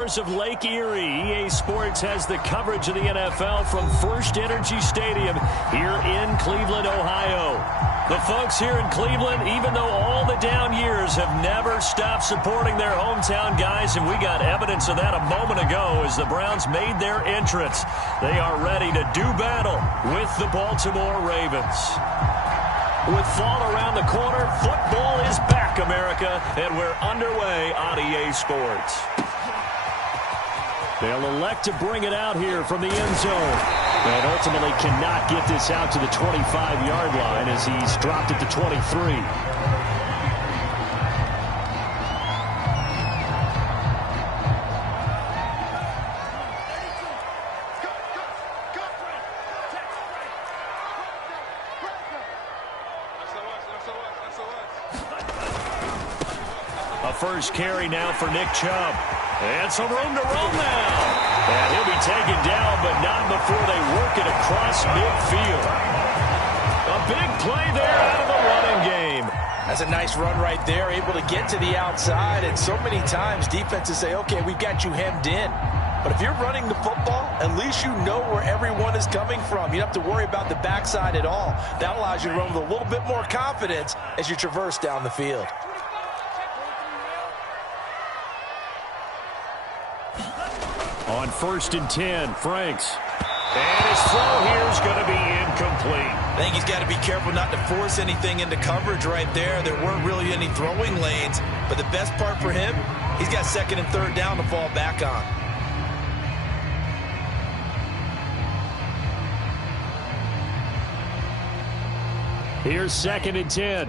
Of Lake Erie, EA Sports has the coverage of the NFL from First Energy Stadium here in Cleveland, Ohio. The folks here in Cleveland, even though all the down years, have never stopped supporting their hometown guys, and we got evidence of that a moment ago as the Browns made their entrance. They are ready to do battle with the Baltimore Ravens. With fall around the corner, football is back, America, and we're underway on EA Sports. They'll elect to bring it out here from the end zone. And ultimately cannot get this out to the 25-yard line as he's dropped it to 23. A first carry now for Nick Chubb. And some room to roam now. And he'll be taken down, but not before they work it across midfield. A big play there out of the running game. That's a nice run right there, able to get to the outside. And so many times defenses say, okay, we've got you hemmed in. But if you're running the football, at least you know where everyone is coming from. You don't have to worry about the backside at all. That allows you to run with a little bit more confidence as you traverse down the field. On 1st and 10, Franks. And his throw here is going to be incomplete. I think he's got to be careful not to force anything into coverage right there. There weren't really any throwing lanes. But the best part for him, he's got 2nd and 3rd down to fall back on. Here's 2nd and 10.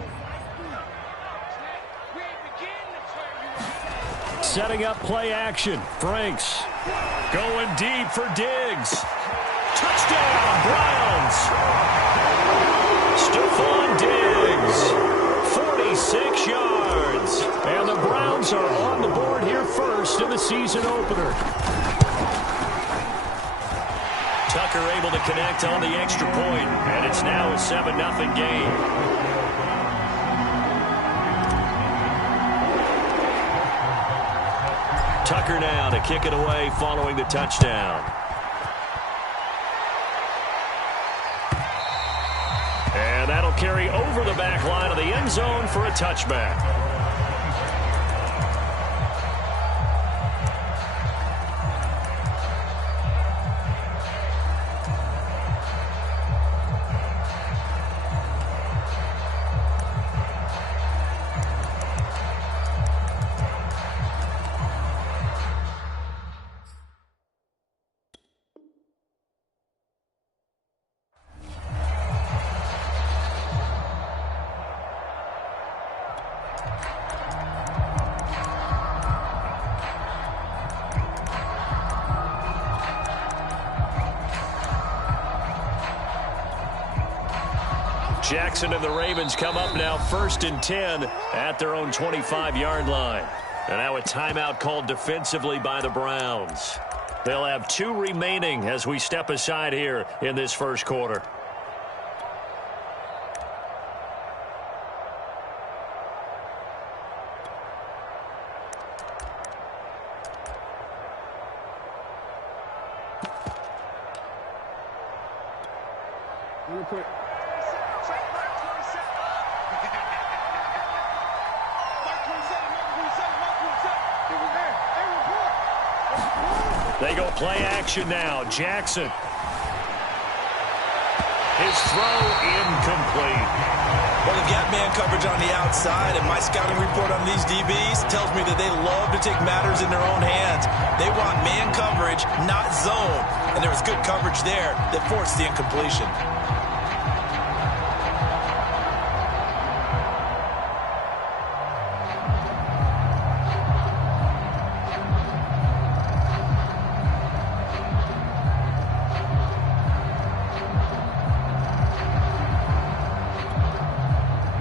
Setting up play action. Franks going deep for Diggs. Touchdown, Browns. Stephon Diggs, 46 yards. And the Browns are on the board here first in the season opener. Tucker able to connect on the extra point, and it's now a 7-0 game. Tucker now to kick it away following the touchdown. And that'll carry over the back line of the end zone for a touchback. Jackson and the Ravens come up now 1st and 10 at their own 25-yard line. And now a timeout called defensively by the Browns. They'll have 2 remaining as we step aside here in this first quarter. Real quick. They go play action now. Jackson. His throw incomplete. Well, they've got man coverage on the outside, and my scouting report on these DBs tells me that they love to take matters in their own hands. They want man coverage, not zone. And there was good coverage there that forced the incompletion.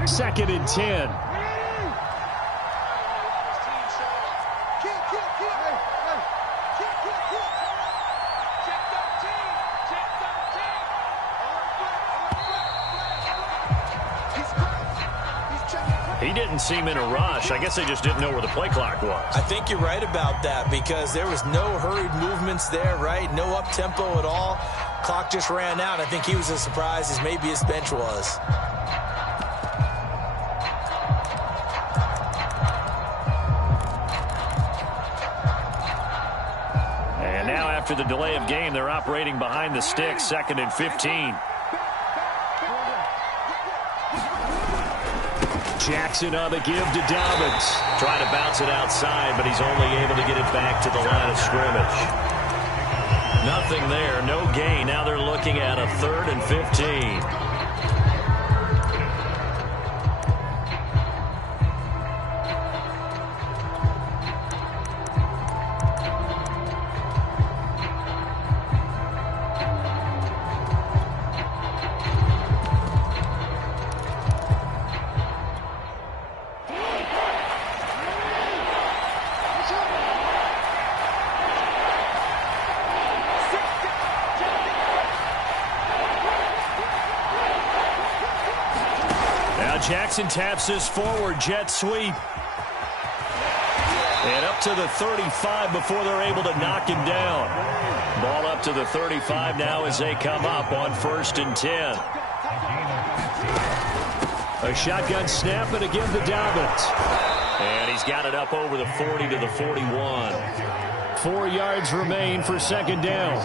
Second and 10. He didn't seem in a rush. I guess they just didn't know where the play clock was. I think you're right about that because there was no hurried movements there, right? No up-tempo at all. Clock just ran out. I think he was as surprised as maybe his bench was. And now after the delay of game, they're operating behind the sticks, 2nd and 15. Jackson on the give to Dobbins. Trying to bounce it outside, but he's only able to get it back to the line of scrimmage. Nothing there, no gain. Now they're looking at a 3rd and 15. Jackson taps this forward jet sweep. And up to the 35 before they're able to knock him down. Ball up to the 35 now as they come up on 1st and 10. A shotgun snap and again to Dobbins. And he's got it up over the 40 to the 41. 4 yards remain for 2nd down.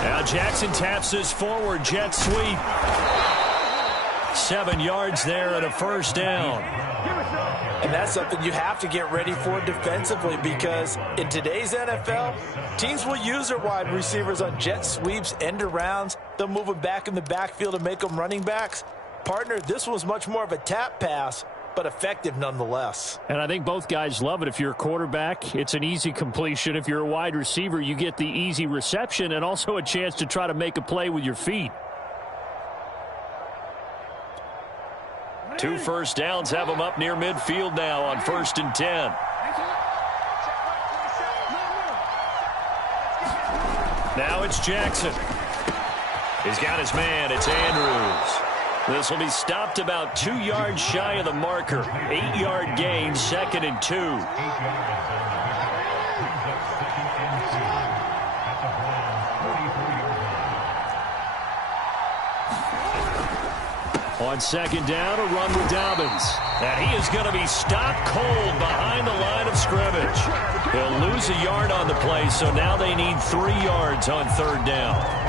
Now Jackson taps this forward jet sweep. 7 yards there and a 1st down. And that's something you have to get ready for defensively because in today's NFL, teams will use their wide receivers on jet sweeps, end arounds. They'll move them back in the backfield and make them running backs. Partner, this was much more of a tap pass, but effective nonetheless. And I think both guys love it. If you're a quarterback, it's an easy completion. If you're a wide receiver, you get the easy reception and also a chance to try to make a play with your feet. 2 first downs have them up near midfield now on 1st and 10. Now it's Jackson. He's got his man. It's Andrews. This will be stopped about 2 yards shy of the marker. 8-yard gain, 2nd and 2. On 2nd down, a run with Dobbins. And he is going to be stopped cold behind the line of scrimmage. He'll lose a yard on the play, so now they need 3 yards on 3rd down.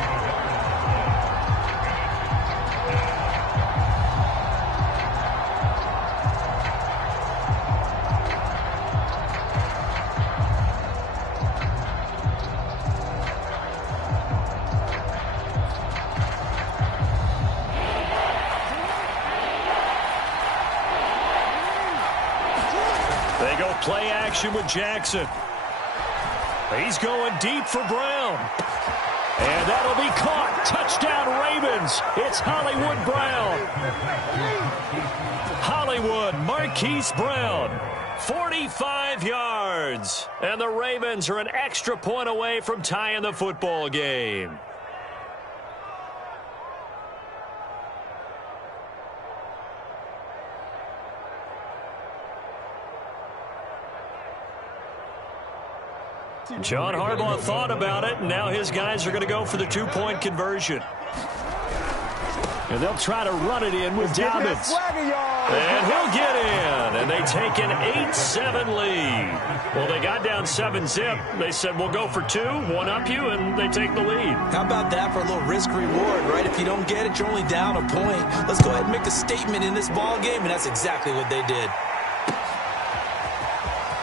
Play action with Jackson. He's going deep for Brown. And that'll be caught. Touchdown Ravens. It's Hollywood Brown. Hollywood Marquise Brown. 45 yards. And the Ravens are an extra point away from tying the football game. John Harbaugh thought about it, and now his guys are going to go for the 2-point conversion. And they'll try to run it in with Dobbins. And he'll get in. And they take an 8-7 lead. Well, they got down 7-zip. They said, we'll go for 2, one up you, and they take the lead. How about that for a little risk-reward, right? If you don't get it, you're only down a point. Let's go ahead and make a statement in this ball game, and that's exactly what they did.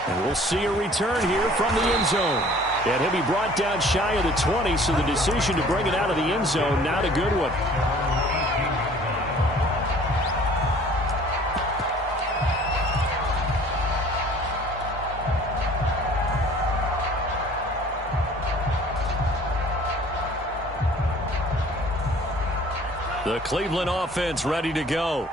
And we'll see a return here from the end zone. And he'll be brought down shy of the 20, so the decision to bring it out of the end zone, not a good one. The Cleveland offense ready to go.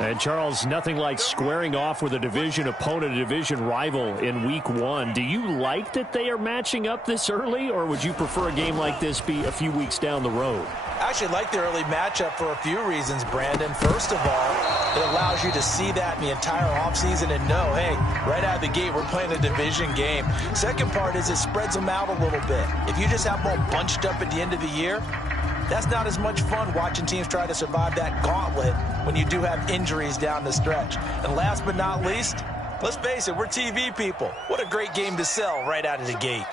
And, Charles, nothing like squaring off with a division opponent, a division rival in Week 1. Do you like that they are matching up this early, or would you prefer a game like this be a few weeks down the road? I actually like the early matchup for a few reasons, Brandon. First of all, it allows you to see that in the entire offseason and know, hey, right out of the gate, we're playing a division game. Second part is it spreads them out a little bit. If you just have them all bunched up at the end of the year, that's not as much fun watching teams try to survive that gauntlet when you do have injuries down the stretch. And last but not least, let's face it, we're TV people. What a great game to sell right out of the gate.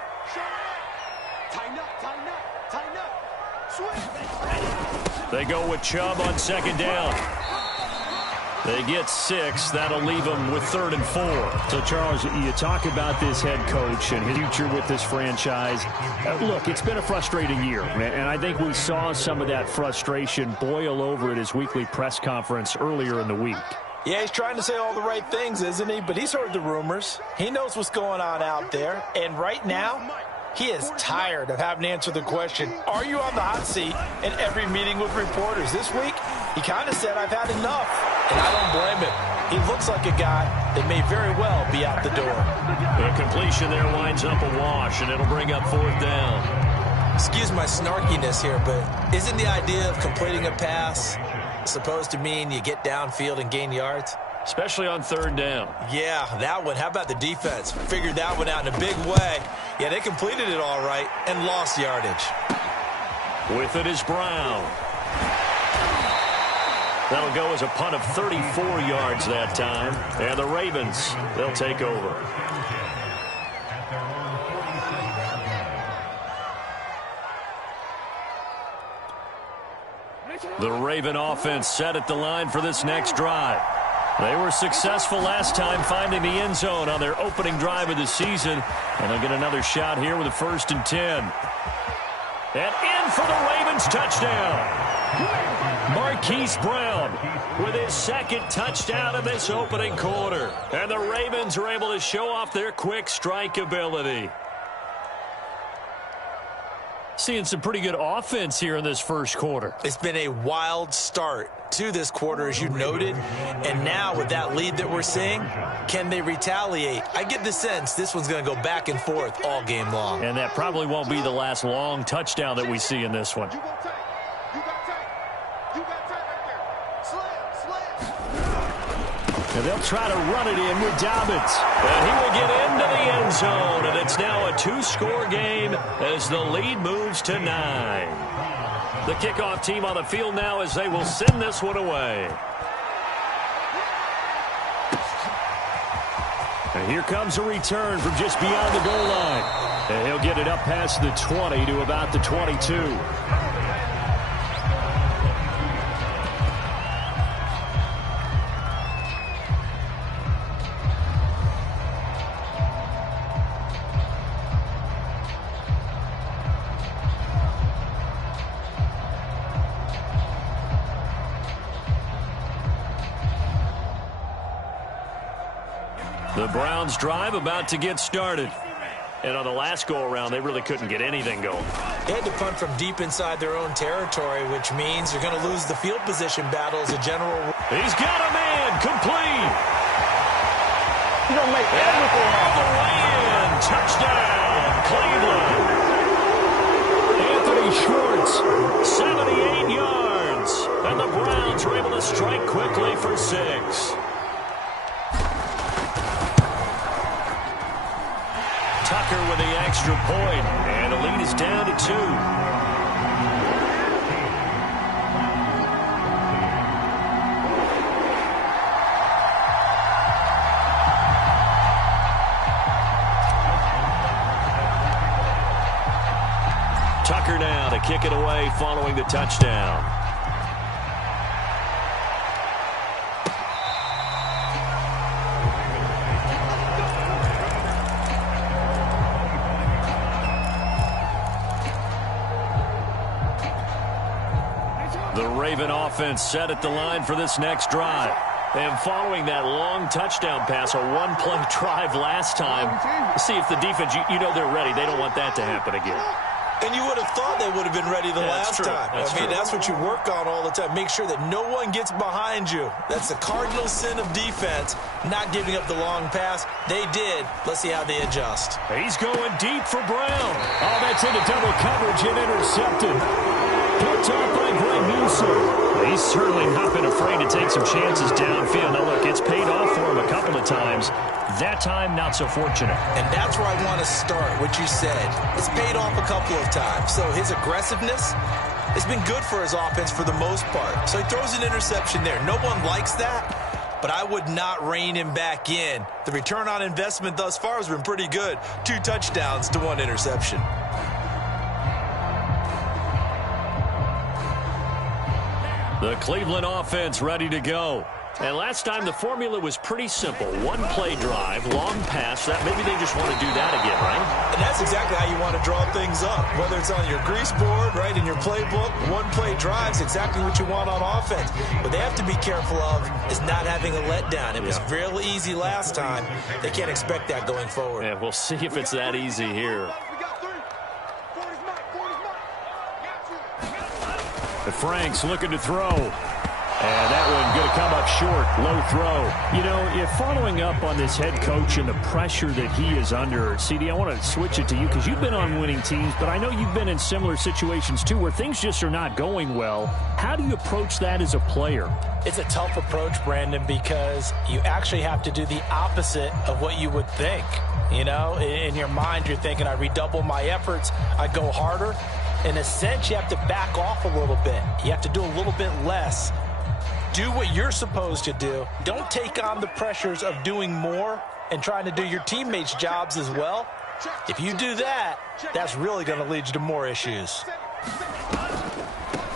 They go with Chubb on second down. They get 6. That'll leave them with 3rd and 4. So, Charles, you talk about this head coach and his future with this franchise. Look, it's been a frustrating year, and I think we saw some of that frustration boil over at his weekly press conference earlier in the week. Yeah, he's trying to say all the right things, isn't he? But he's heard the rumors. He knows what's going on out there. And right now, he is tired of having to answer the question, are you on the hot seat in every meeting with reporters? This week, he kind of said, I've had enough. And I don't blame him. He looks like a guy that may very well be out the door. The completion there winds up a wash, and it'll bring up 4th down. Excuse my snarkiness here, but isn't the idea of completing a pass supposed to mean you get downfield and gain yards? Especially on 3rd down. Yeah, that one. How about the defense? Figured that one out in a big way. Yeah, they completed it all right and lost yardage. With it is Brown. That'll go as a punt of 34 yards that time. And the Ravens, they'll take over. The Raven offense set at the line for this next drive. They were successful last time finding the end zone on their opening drive of the season. And they'll get another shot here with a 1st and 10. And in for the Ravens touchdown. Marquise Brown with his 2nd touchdown of this opening quarter. And the Ravens are able to show off their quick strike ability. Seeing some pretty good offense here in this first quarter. It's been a wild start to this quarter, as you noted. And now with that lead that we're seeing, can they retaliate? I get the sense this one's going to go back and forth all game long. And that probably won't be the last long touchdown that we see in this one. And they'll try to run it in with Dobbins. And he will get into the end zone. And it's now a 2-score game as the lead moves to 9. The kickoff team on the field now as they will send this one away. And here comes a return from just beyond the goal line. And he'll get it up past the 20 to about the 22. The Browns drive about to get started. And on the last go-around, they really couldn't get anything going. They had to punt from deep inside their own territory, which means they're going to lose the field position battle as a general. He's got a man complete. He's going to make everything all the way in. Touchdown, Cleveland. Anthony Schwartz, 78 yards. And the Browns are able to strike quickly for 6. Tucker with the extra point, and the lead is down to 2. Tucker now to kick it away following the touchdown. The Raven offense set at the line for this next drive. And following that long touchdown pass, a one-play drive last time, see if the defense, you know they're ready. They don't want that to happen again. And you would have thought they would have been ready the last time. That's what you work on all the time. Make sure that no one gets behind you. That's the cardinal sin of defense, not giving up the long pass. They did. Let's see how they adjust. He's going deep for Brown. Oh, that's into double coverage and intercepted. Picked off by Greg Newsom. He's certainly not been afraid to take some chances downfield. Now, look, it's paid off for him a couple of times. That time, not so fortunate. And that's where I want to start, what you said. It's paid off a couple of times. So his aggressiveness has been good for his offense for the most part. So he throws an interception there. No one likes that, but I would not rein him back in. The return on investment thus far has been pretty good. 2 touchdowns to 1 interception. The Cleveland offense ready to go. And last time the formula was pretty simple. 1 play drive, long pass. That maybe they just want to do that again, right? And that's exactly how you want to draw things up. Whether it's on your grease board, right, in your playbook, 1 play drive is exactly what you want on offense. What they have to be careful of is not having a letdown. It was real easy last time. They can't expect that going forward. Yeah, we'll see if it's that easy here. Frank's looking to throw. And that one going to come up short. Low throw. You know, if following up on this head coach and the pressure that he is under, CD, I want to switch it to you because you've been on winning teams, but I know you've been in similar situations too where things just are not going well. How do you approach that as a player? It's a tough approach, Brandon, because you actually have to do the opposite of what you would think. You know, in your mind, you're thinking, I redouble my efforts, I go harder. In a sense, you have to back off a little bit. You have to do a little bit less. Do what you're supposed to do. Don't take on the pressures of doing more and trying to do your teammates' jobs as well. If you do that, that's really going to lead you to more issues.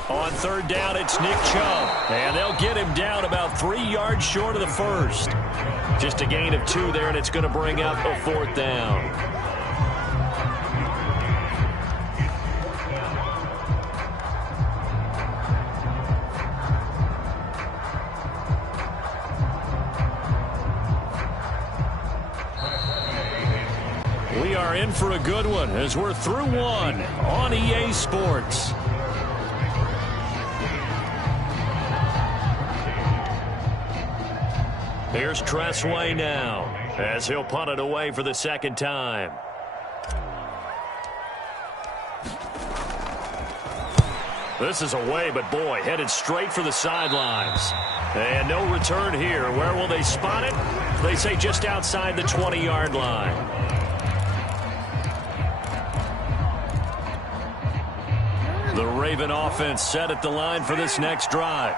On 3rd down, it's Nick Chubb. And they'll get him down about 3 yards short of the first. Just a gain of 2 there, and it's going to bring up a 4th down. We are in for a good one as we're through 1 on EA Sports. Here's Tressway now as he'll punt it away for the 2nd time. This is away, but boy, headed straight for the sidelines. And no return here. Where will they spot it? They say just outside the 20-yard line. The Raven offense set at the line for this next drive.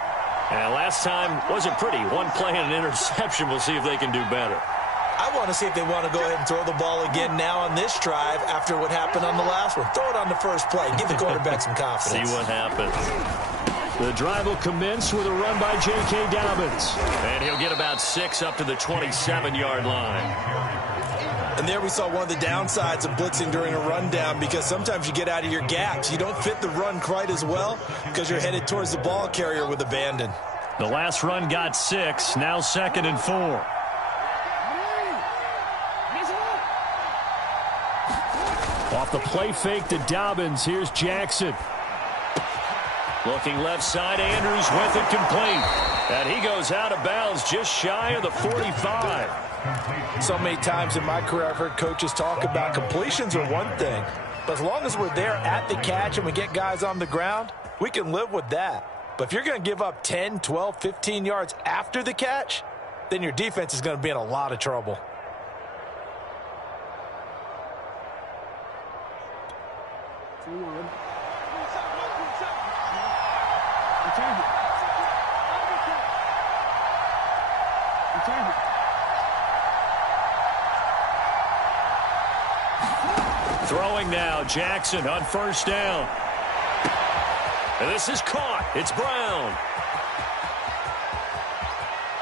And last time wasn't pretty. 1 play and an interception. We'll see if they can do better. I want to see if they want to go ahead and throw the ball again now on this drive after what happened on the last one. Throw it on the first play. Give the quarterback some confidence. See what happens. The drive will commence with a run by J.K. Dobbins. And he'll get about 6 up to the 27-yard line. And there we saw one of the downsides of blitzing during a rundown because sometimes you get out of your gaps. You don't fit the run quite as well because you're headed towards the ball carrier with abandon. The last run got 6, now 2nd and 4. Off the play fake to Dobbins, here's Jackson. Looking left side, Andrews with it complete. And he goes out of bounds just shy of the 45. So many times in my career, I've heard coaches talk about completions are one thing. But as long as we're there at the catch and we get guys on the ground, we can live with that. But if you're going to give up 10, 12, 15 yards after the catch, then your defense is going to be in a lot of trouble. Throwing now, Jackson on 1st down. And this is caught. It's Brown.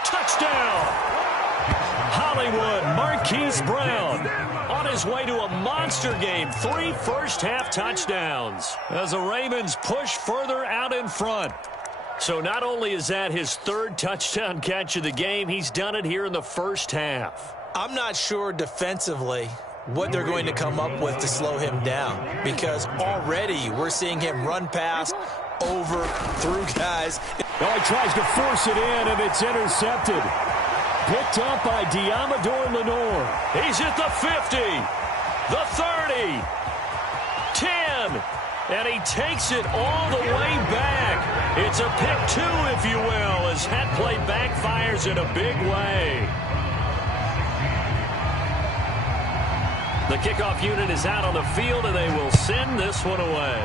Touchdown! Hollywood Marquise Brown on his way to a monster game. 3 first-half touchdowns as the Ravens push further out in front. So not only is that his 3rd touchdown catch of the game, he's done it here in the first half. I'm not sure defensively what they're going to come up with to slow him down, because already we're seeing him run past, over, through guys. Oh, he tries to force it in, and it's intercepted. Picked up by Diamador Lenore. He's at the 50, the 30, 10, and he takes it all the way back. It's a pick two, if you will, as that play backfires in a big way. The kickoff unit is out on the field, and they will send this one away.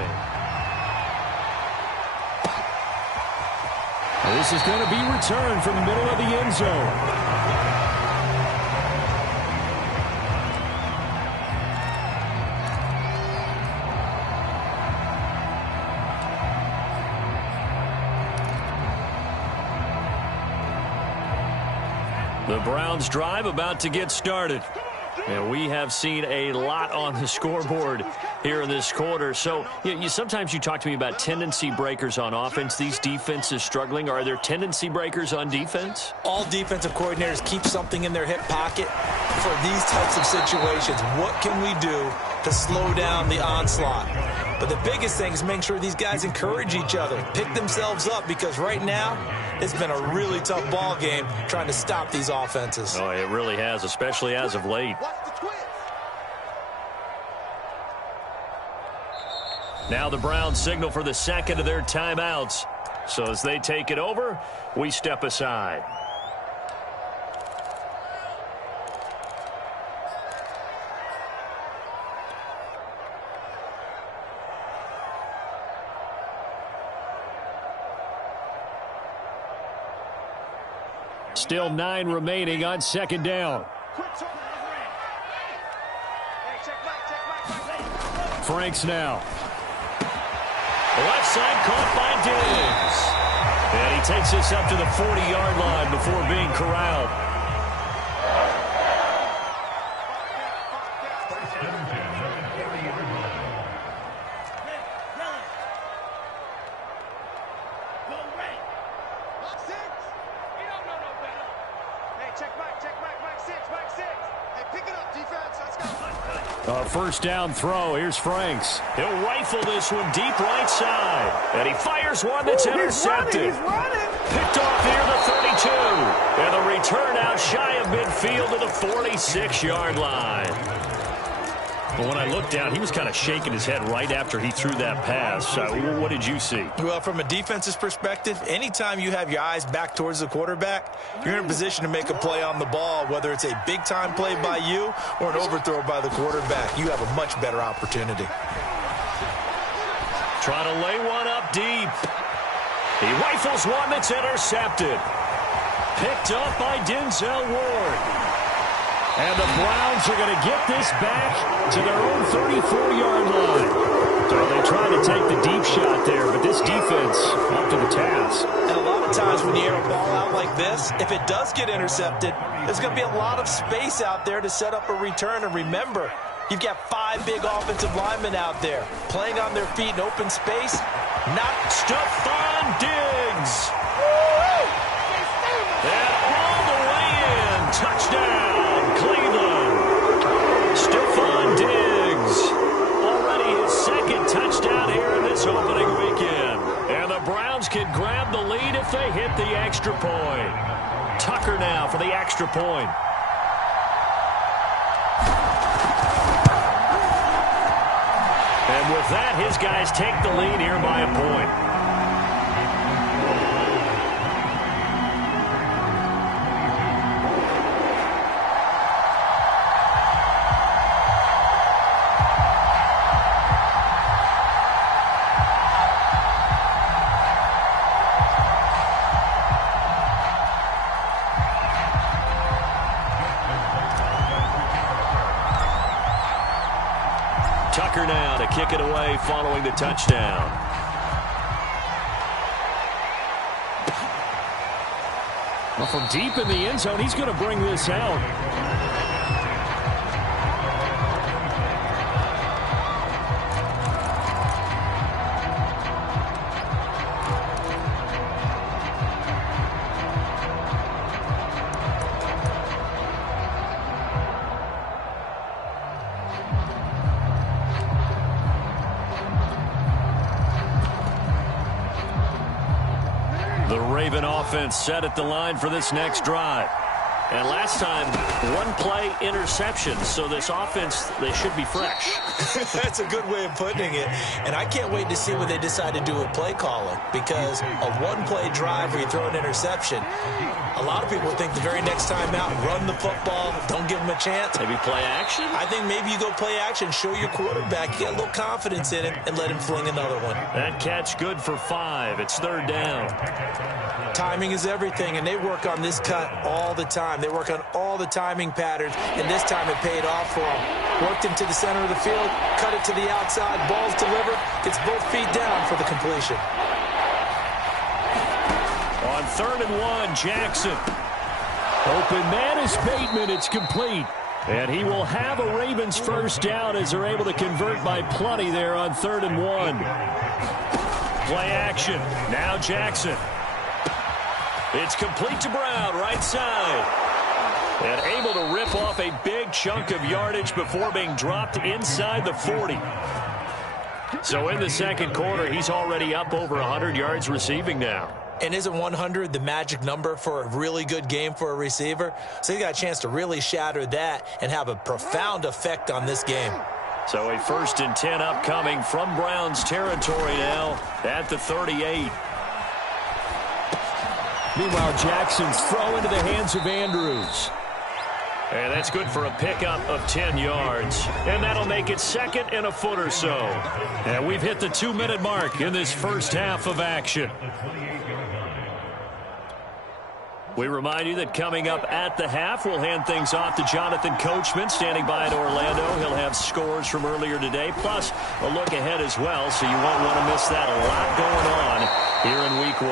This is going to be returned from the middle of the end zone. The Browns drive about to get started. And we have seen a lot on the scoreboard here in this quarter. So sometimes you talk to me about tendency breakers on offense. These defenses struggling. Are there tendency breakers on defense? All defensive coordinators keep something in their hip pocket for these types of situations. What can we do to slow down the onslaught? But the biggest thing is making sure these guys encourage each other, pick themselves up, because right now it's been a really tough ball game trying to stop these offenses. Oh, it really has, especially as of late. Now the Browns signal for the second of their timeouts. So as they take it over, we step aside. Still 9 remaining on second down. Franks now. Left side caught by Diggs. And he takes this up to the 40-yard line before being corralled. First down throw. Here's Franks. He'll rifle this one deep right side. And he fires one that's intercepted. He's running. Picked off near the 32. And the return out shy of midfield to the 46-yard line. But when I looked down, he was kind of shaking his head right after he threw that pass. What did you see? Well, from a defense's perspective, anytime you have your eyes back towards the quarterback, you're in a position to make a play on the ball, whether it's a big-time play by you or an overthrow by the quarterback. You have a much better opportunity. Trying to lay one up deep. He rifles one that's intercepted. Picked up by Denzel Ward. And the Browns are going to get this back to their own 34-yard line. So they try to take the deep shot there, but this defense up to the task. And a lot of times when you air a ball out like this, if it does get intercepted, there's going to be a lot of space out there to set up a return. And remember, you've got 5 big offensive linemen out there playing on their feet in open space. Not Stephon Diggs. And all the way in. Touchdown. Stephon Diggs, already his second touchdown here in this opening weekend. And the Browns can grab the lead if they hit the extra point. Tucker now for the extra point. And with that, his guys take the lead here by a point. Tucker now to kick it away following the touchdown. Well, from deep in the end zone, he's going to bring this out. Raven offense set at the line for this next drive. And last time, one-play interception. So this offense, they should be fresh. That's a good way of putting it. And I can't wait to see what they decide to do with play calling. Because a one-play drive where you throw an interception, a lot of people think the very next time out, run the football, don't give them a chance. Maybe play action? I think maybe you go play action, show your quarterback, you get a little confidence in him, and let him fling another one. That catch good for 5. It's 3rd down. Timing is everything, and they work on this cut all the time. They work on all the timing patterns, and this time it paid off for them. Worked him to the center of the field, cut it to the outside, ball's delivered, gets both feet down for the completion. On 3rd and 1, Jackson. Open man is Bateman. It's complete. And he will have a Ravens first down as they're able to convert by plenty there on 3rd and 1. Play action. Now Jackson. It's complete to Brown, right side. And able to rip off a big chunk of yardage before being dropped inside the 40. So in the second quarter, he's already up over 100 yards receiving now. And isn't 100 the magic number for a really good game for a receiver? So he got a chance to really shatter that and have a profound effect on this game. So a 1st and 10 upcoming from Browns territory now at the 38. Meanwhile, Jackson's throw into the hands of Andrews. And that's good for a pickup of 10 yards. And that'll make it 2nd and a foot or so. And we've hit the 2-minute mark in this first half of action. We remind you that coming up at the half, we'll hand things off to Jonathan Coachman, standing by in Orlando. He'll have scores from earlier today, plus a look ahead as well, so you won't want to miss that. A lot going on here in Week 1.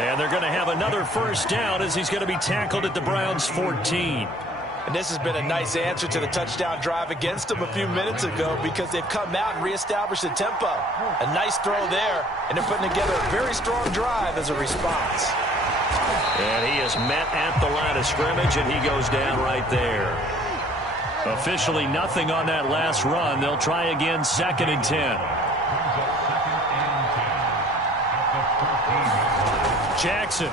And they're going to have another first down as he's going to be tackled at the Browns' 14. And this has been a nice answer to the touchdown drive against them a few minutes ago because they've come out and reestablished the tempo. A nice throw there, and they're putting together a very strong drive as a response. And he is met at the line of scrimmage, and he goes down right there. Officially nothing on that last run. They'll try again, 2nd and 10. Jackson.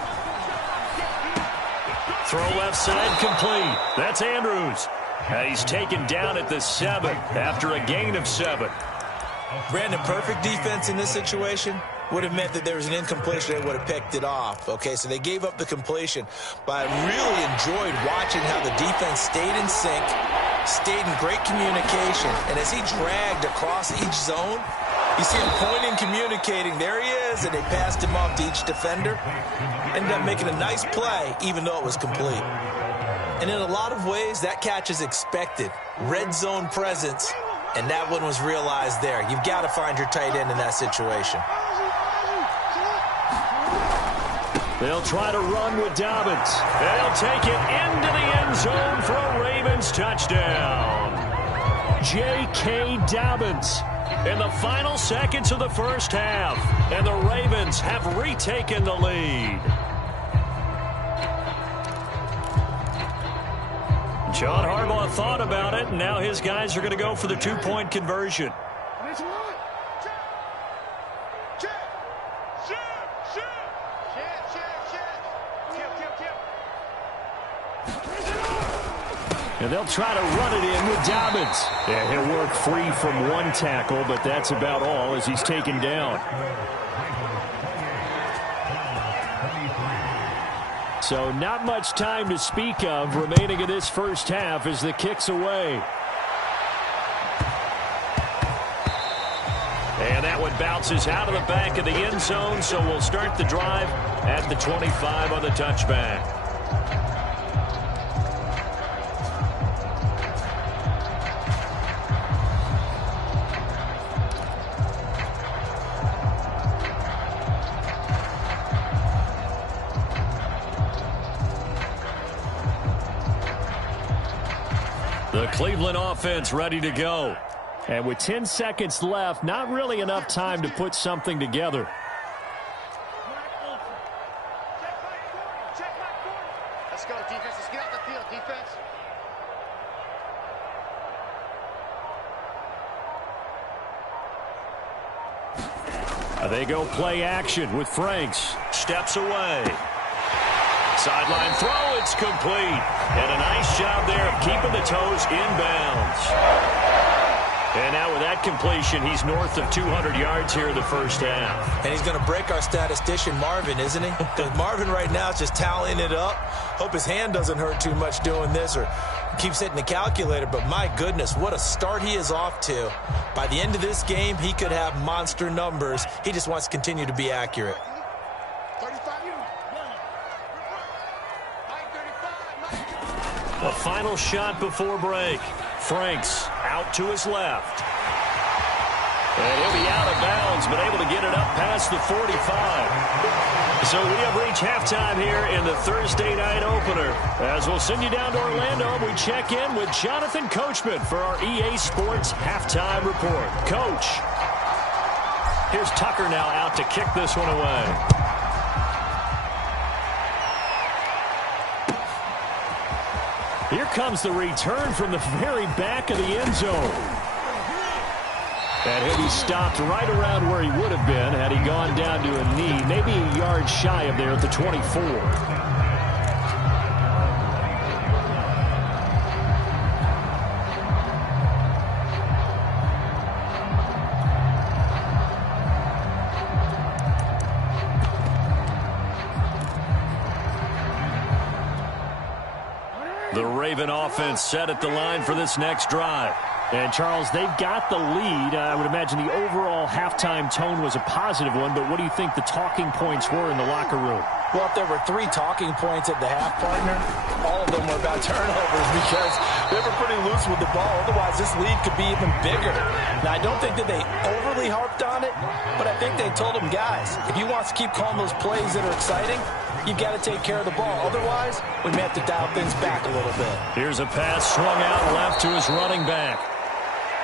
Throw left side complete. That's Andrews. And he's taken down at the 7 after a gain of 7. Brandon, perfect defense in this situation would have meant that there was an incompletion. They would have picked it off. Okay, so they gave up the completion. But I really enjoyed watching how the defense stayed in sync, stayed in great communication. And as he dragged across each zone, you see him pointing, communicating. There he is, and they passed him off to each defender. Ended up making a nice play, even though it was complete. And in a lot of ways, that catch is expected. Red zone presence, and that one was realized there. You've got to find your tight end in that situation. They'll try to run with Dobbins. They'll take it into the end zone for a Ravens touchdown. J.K. Dobbins in the final seconds of the first half. And the Ravens have retaken the lead. John Harbaugh thought about it, and now his guys are going to go for the 2-point conversion. And they'll try to run it in with Dobbins. Yeah, he'll work free from one tackle, but that's about all as he's taken down. So not much time to speak of remaining in this first half as the kick's away. And that one bounces out of the back of the end zone, so we'll start the drive at the 25 on the touchback. The Cleveland offense ready to go. And with 10 seconds left, not really enough time to put something together. Let's go, defense. Let's get out the field, defense. They go play action with Franks. Steps away. Sideline throw, it's complete. And a nice job there of keeping the toes in bounds. And now with that completion, he's north of 200 yards here in the first half. And he's going to break our statistician, Marvin, isn't he? Because Marvin right now is just tallying it up. Hope his hand doesn't hurt too much doing this or keeps hitting the calculator. But my goodness, what a start he is off to. By the end of this game, he could have monster numbers. He just wants to continue to be accurate. A final shot before break. Franks out to his left. And he'll be out of bounds, but able to get it up past the 45. So we have reached halftime here in the Thursday night opener. As we'll send you down to Orlando, we check in with Jonathan Coachman for our EA Sports halftime report. Coach, here's Tucker now out to kick this one away. Here comes the return from the very back of the end zone. And he'll be stopped right around where he would have been had he gone down to a knee, maybe a yard shy of there at the 24. The Raven offense set at the line for this next drive. And, Charles, they've got the lead. I would imagine the overall halftime tone was a positive one, but what do you think the talking points were in the locker room? Well, if there were 3 talking points at the half, partner, all of them were about turnovers because they were pretty loose with the ball. Otherwise, this lead could be even bigger. Now, I don't think that they overly harped on it, but I think they told them, guys, if you want to keep calling those plays that are exciting, you've got to take care of the ball. Otherwise, we may have to dial things back a little bit. Here's a pass swung out left to his running back.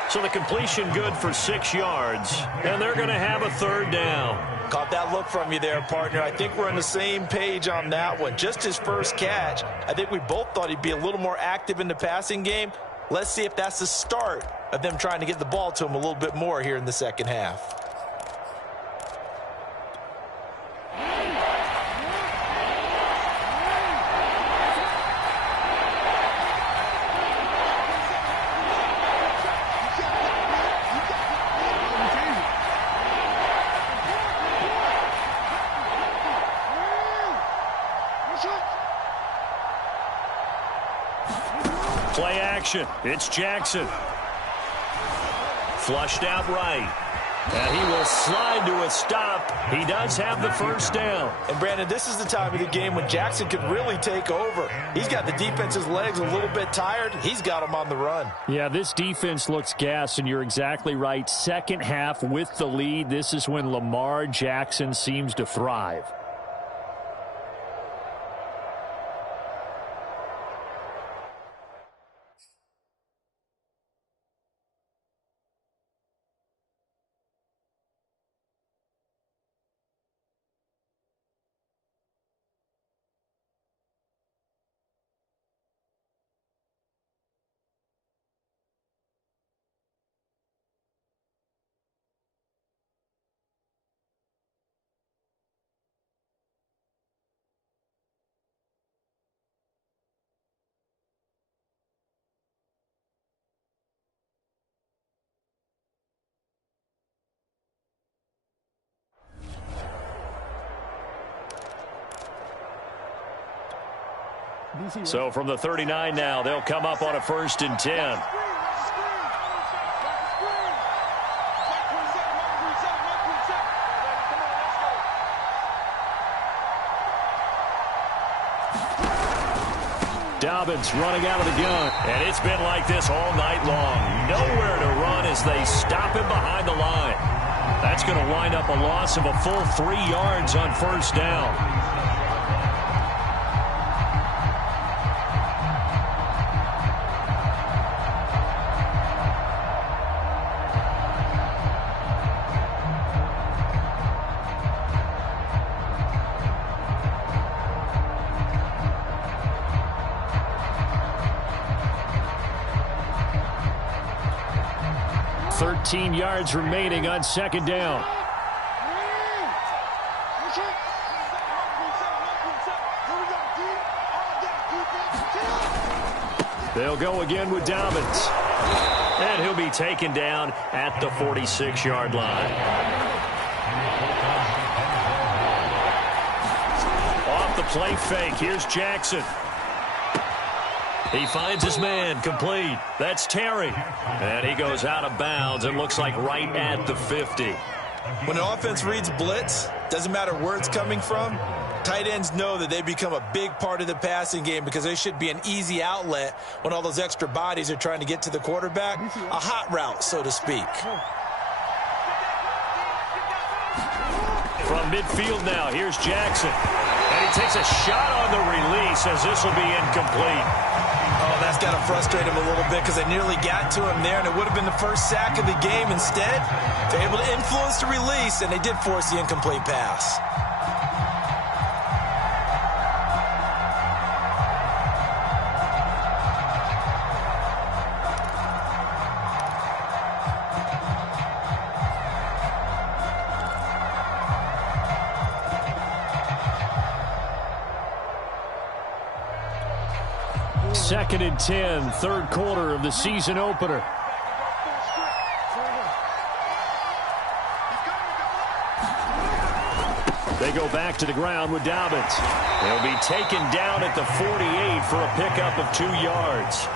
So the completion good for 6 yards, and they're going to have a third down. Caught that look from you there, partner. I think we're on the same page on that one. Just his first catch. I think we both thought he'd be a little more active in the passing game. Let's see if that's the start of them trying to get the ball to him a little bit more here in the second half. Play action. It's Jackson. Flushed out right. And he will slide to a stop. He does have the first down. And, Brandon, this is the time of the game when Jackson could really take over. He's got the defense's legs a little bit tired. He's got them on the run. Yeah, this defense looks gassed, and you're exactly right. Second half with the lead, this is when Lamar Jackson seems to thrive. So from the 39 now, they'll come up on a 1st and 10. Dobbins running out of the gun. And it's been like this all night long. Nowhere to run as they stop him behind the line. That's going to wind up a loss of a full 3 yards on 1st down. Yards remaining on 2nd down. They'll go again with Dobbins. And he'll be taken down at the 46-yard line. Off the play fake, here's Jackson. He finds his man, complete. That's Terry. And he goes out of bounds and looks like right at the 50. When an offense reads blitz, doesn't matter where it's coming from, tight ends know that they become a big part of the passing game because they should be an easy outlet when all those extra bodies are trying to get to the quarterback. A hot route, so to speak. From midfield now, here's Jackson. And he takes a shot on the release as this will be incomplete. Oh, that's got to frustrate him a little bit because they nearly got to him there, and it would have been the first sack of the game. Instead, they're able to influence the release, and they did force the incomplete pass. Second and 10, third quarter of the season opener. They go back to the ground with Dobbins. They'll be taken down at the 48 for a pickup of 2 yards.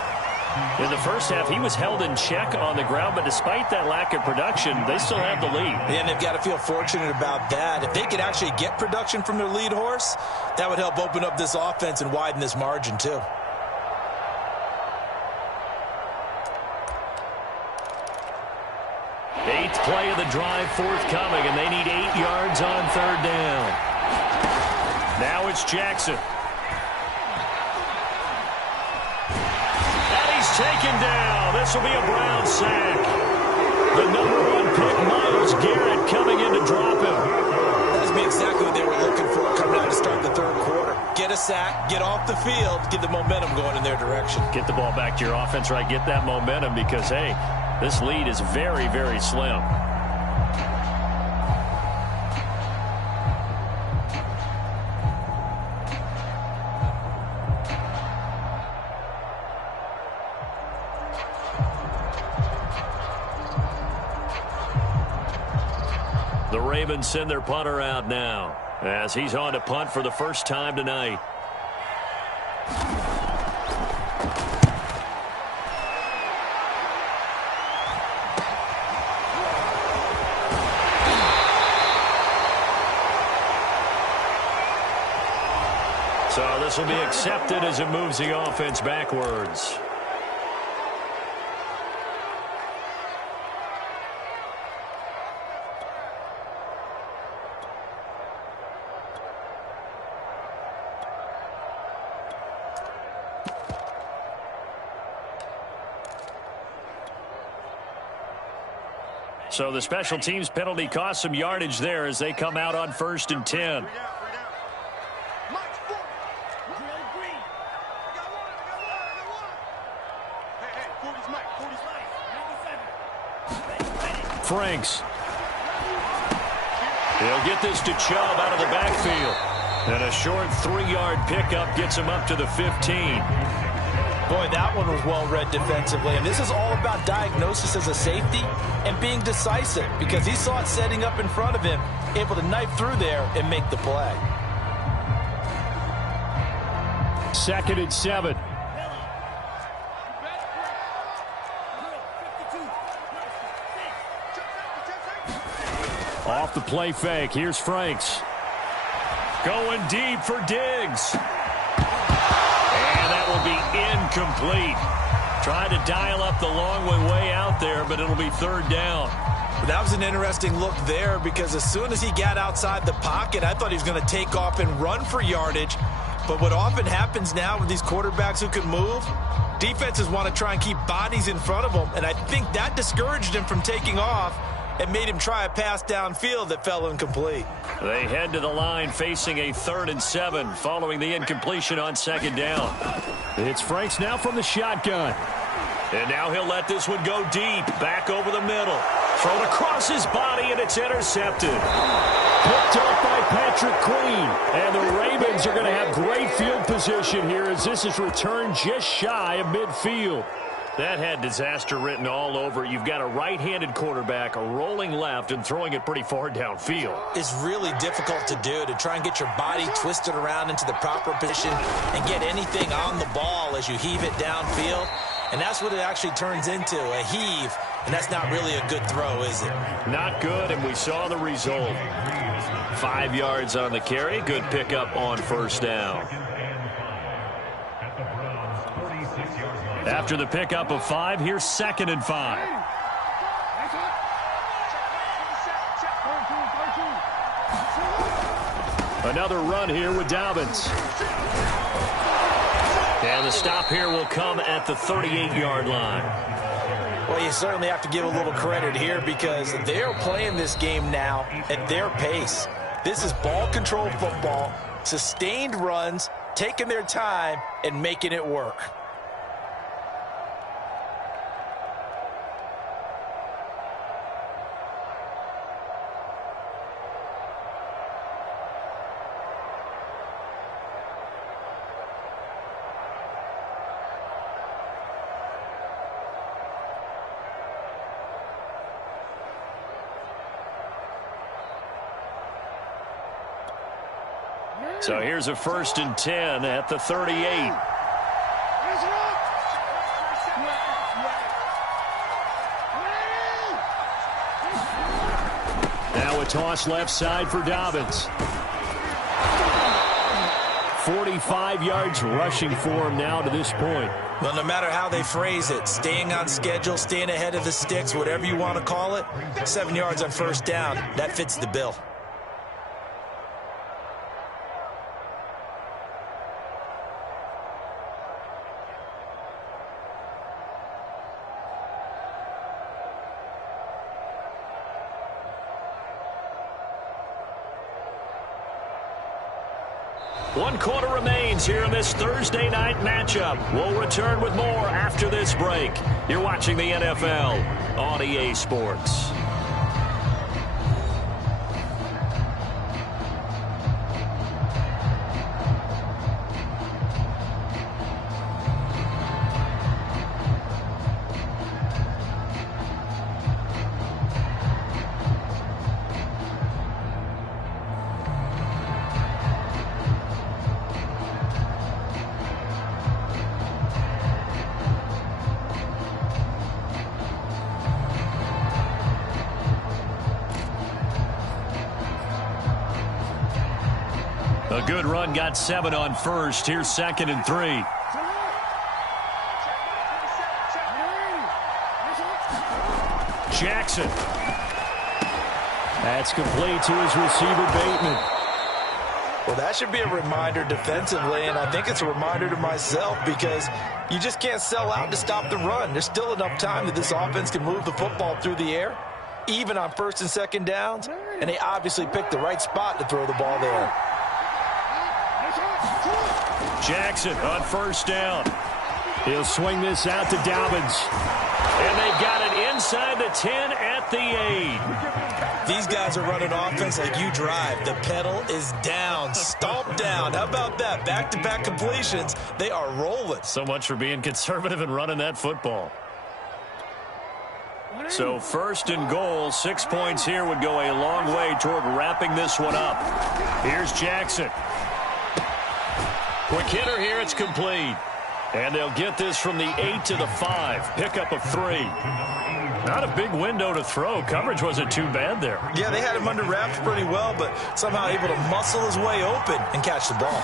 In the first half, he was held in check on the ground, but despite that lack of production, they still have the lead. And they've got to feel fortunate about that. If they could actually get production from their lead horse, that would help open up this offense and widen this margin too. Eighth play of the drive forthcoming, and they need 8 yards on third down. Now it's Jackson. And he's taken down. This will be a Brown sack. The #1 pick, Myles Garrett, coming in to drop him. That would be exactly what they were looking for coming out to start the third quarter. Get a sack, get off the field, get the momentum going in their direction. Get the ball back to your offense, right? Get that momentum because, hey, this lead is very, very slim. The Ravens send their punter out now as he's on to punt for the first time tonight. So this will be accepted as it moves the offense backwards. So the special teams penalty cost some yardage there as they come out on 1st and 10. Franks. He'll get this to Chubb out of the backfield. And a short 3-yard pickup gets him up to the 15. Boy, that one was well read defensively. And this is all about diagnosis as a safety and being decisive because he saw it setting up in front of him, able to knife through there and make the play. 2nd and 7. Off the play fake. Here's Franks. Going deep for Diggs. And that will be incomplete. Trying to dial up the long way out there, but it'll be 3rd down. That was an interesting look there because as soon as he got outside the pocket, I thought he was going to take off and run for yardage. But what often happens now with these quarterbacks who can move, defenses want to try and keep bodies in front of them. And I think that discouraged him from taking off and made him try a pass downfield that fell incomplete. They head to the line facing a 3rd and 7 following the incompletion on 2nd down. It's Franks now from the shotgun. And now he'll let this one go deep, back over the middle. Thrown across his body, and it's intercepted. Picked up by Patrick Queen. And the Ravens are going to have great field position here as this is returned just shy of midfield. That had disaster written all over it. You've got a right-handed quarterback, a rolling left, and throwing it pretty far downfield. It's really difficult to do, to try and get your body twisted around into the proper position and get anything on the ball as you heave it downfield. And that's what it actually turns into, a heave. And that's not really a good throw, is it? Not good, and we saw the result. 5 yards on the carry. Good pickup on first down. After the pickup of 5, here's 2nd and 5. Another run here with Dobbins. And the stop here will come at the 38-yard line. Well, you certainly have to give a little credit here because they're playing this game now at their pace. This is ball control football, sustained runs, taking their time, and making it work. So here's a 1st and 10 at the 38. Now a toss left side for Dobbins. 45 yards rushing for him now to this point. Well, no matter how they phrase it, staying on schedule, staying ahead of the sticks, whatever you want to call it, 7 yards on first down, that fits the bill. One quarter remains here in this Thursday night matchup. We'll return with more after this break. You're watching the NFL on EA Sports. A good run, got 7 on first. Here's 2nd and 3. Jackson. That's complete to his receiver, Bateman. Well, that should be a reminder defensively, and I think it's a reminder to myself because you just can't sell out to stop the run. There's still enough time that this offense can move the football through the air, even on 1st and 2nd downs, and they obviously picked the right spot to throw the ball there. Jackson on first down. He'll swing this out to Dobbins. And they've got it inside the 10 at the 8. These guys are running offense like you drive. The pedal is down, stomp down. How about that? Back-to-back completions. They are rolling. So much for being conservative and running that football. So 1st and goal, 6 points here would go a long way toward wrapping this one up. Here's Jackson. Quick hitter here, it's complete. And they'll get this from the 8 to the 5. Pickup of 3. Not a big window to throw. Coverage wasn't too bad there. Yeah, they had him under wraps pretty well, but somehow able to muscle his way open and catch the ball.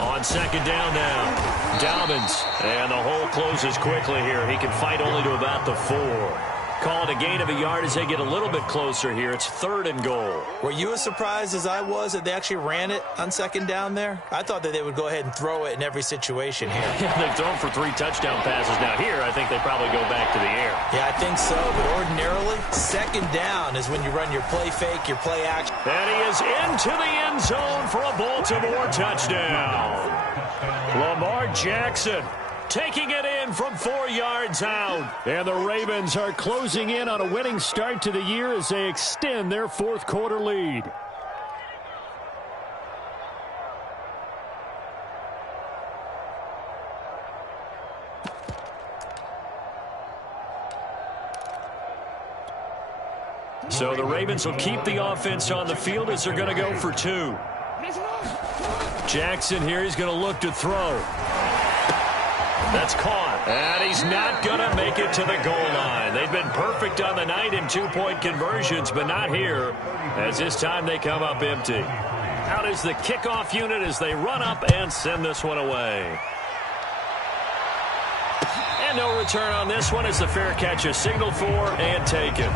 On 2nd down now, Dobbins. And the hole closes quickly here. He can fight only to about the 4. Call it a gain of a yard as they get a little bit closer here. It's 3rd and goal. Were you as surprised as I was that they actually ran it on 2nd down there? I thought that they would go ahead and throw it in every situation here. They've thrown for 3 touchdown passes. Now here, I think they probably go back to the air. Yeah, I think so. But ordinarily, 2nd down is when you run your play fake, your play action. And he is into the end zone for a Baltimore touchdown. Lamar Jackson taking it in from 4 yards out. And the Ravens are closing in on a winning start to the year as they extend their fourth quarter lead. So the Ravens will keep the offense on the field as they're going to go for 2. Jackson here, he's going to look to throw. That's caught. And he's not going to make it to the goal line. They've been perfect on the night in two-point conversions, but not here, as this time they come up empty. Out is the kickoff unit as they run up and send this one away. And no return on this one as the fair catch is signaled for and taken.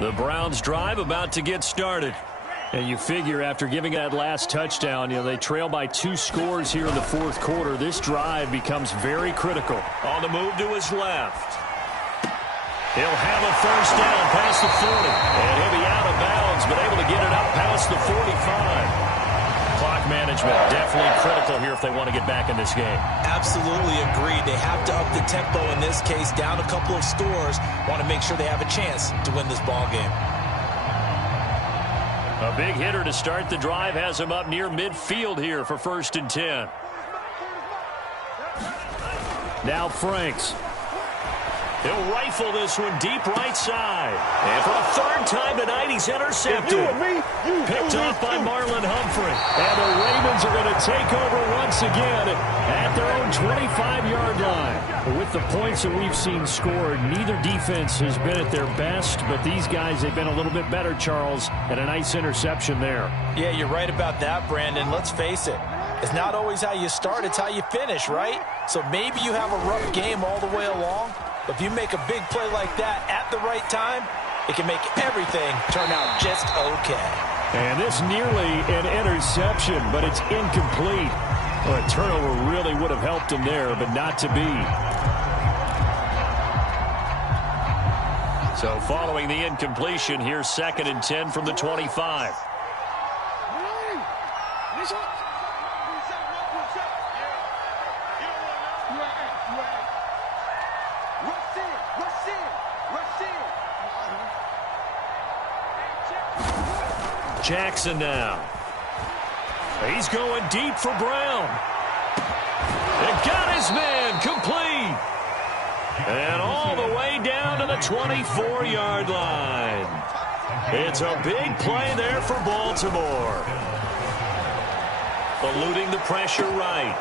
The Browns drive about to get started. And you figure after giving that last touchdown, they trail by 2 scores here in the fourth quarter. This drive becomes very critical. On the move to his left. He'll have a first down past the 40. And he'll be out of bounds, but able to get it up past the 45. Clock management definitely critical here if they want to get back in this game. Absolutely agreed. They have to up the tempo in this case, down a couple of scores. Want to make sure they have a chance to win this ball game. A big hitter to start the drive has him up near midfield here for 1st and 10. Now Franks. He'll rifle this one deep right side. And for the 3rd time tonight, he's intercepted. Picked off by Marlon Humphrey. And the Ravens are going to take over once again at their own 25-yard line. With the points that we've seen scored, neither defense has been at their best, but these guys, they've been a little bit better, Charles, and a nice interception there. Yeah, you're right about that, Brandon. Let's face it. It's not always how you start, it's how you finish, right? So maybe you have a rough game all the way along, but if you make a big play like that at the right time, it can make everything turn out just okay. And this nearly an interception, but it's incomplete. Well, a turnover really would have helped him there, but not to be. So following the incompletion, here's 2nd and 10 from the 25. Jackson now. He's going deep for Brown. And got his man complete. And all the way down to the 24-yard line. It's a big play there for Baltimore. Eluding the pressure right.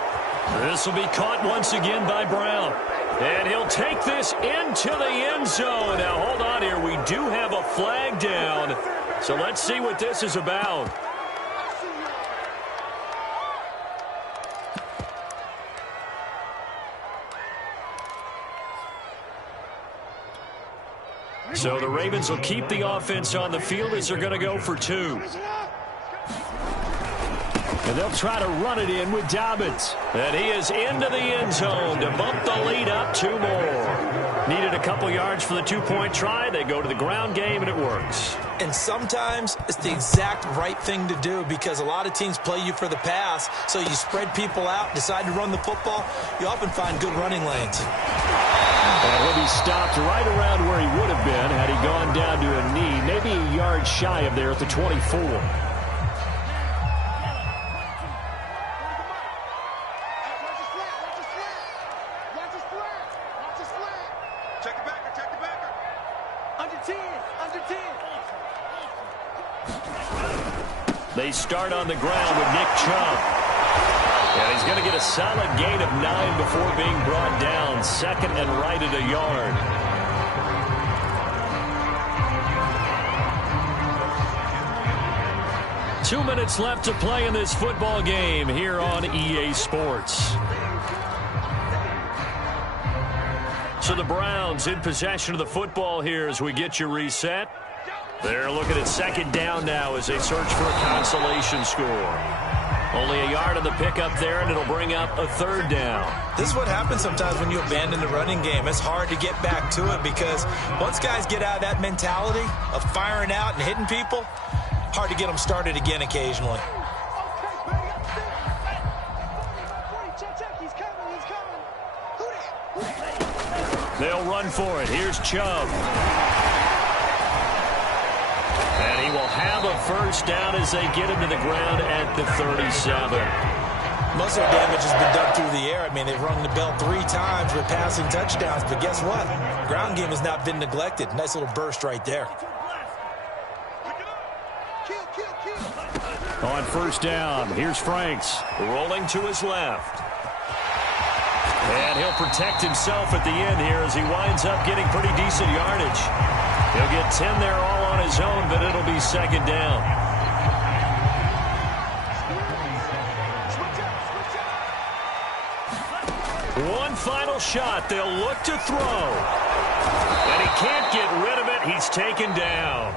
This will be caught once again by Brown. And he'll take this into the end zone. Now, hold on here. We do have a flag down. So let's see what this is about. So the Ravens will keep the offense on the field as they're going to go for 2. And they'll try to run it in with Dobbins. And he is into the end zone to bump the lead up 2 more. Needed a couple yards for the 2-point try. They go to the ground game, and it works. And sometimes it's the exact right thing to do because a lot of teams play you for the pass. So you spread people out, decide to run the football. You often find good running lanes. And he'll be stopped right around where he would have been had he gone down to a knee, maybe a yard shy of there at the 24. They start on the ground with Nick Chubb. And he's going to get a solid gain of 9 before being brought down. 2nd and right at a yard. Two minutes left to play in this football game here on EA Sports. So the Browns in possession of the football here as we get you reset. They're looking at second down now as they search for a consolation score. Only a yard on the pickup there, and it'll bring up a third down. This is what happens sometimes when you abandon the running game. It's hard to get back to it because once guys get out of that mentality of firing out and hitting people, hard to get them started again occasionally. They'll run for it. Here's Chubb. And he will have a first down as they get him to the ground at the 37. Most of the damage has been done through the air. I mean, they've rung the bell 3 times with passing touchdowns, but guess what? Ground game has not been neglected. Nice little burst right there. On first down, here's Franks rolling to his left. And he'll protect himself at the end here as he winds up getting pretty decent yardage. He'll get 10 there all on his own, but it'll be second down. One final shot. They'll look to throw. And he can't get rid of it. He's taken down.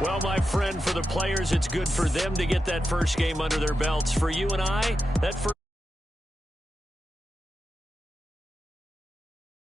Well, my friend, for the players, it's good for them to get that first game under their belts. For you and I, that first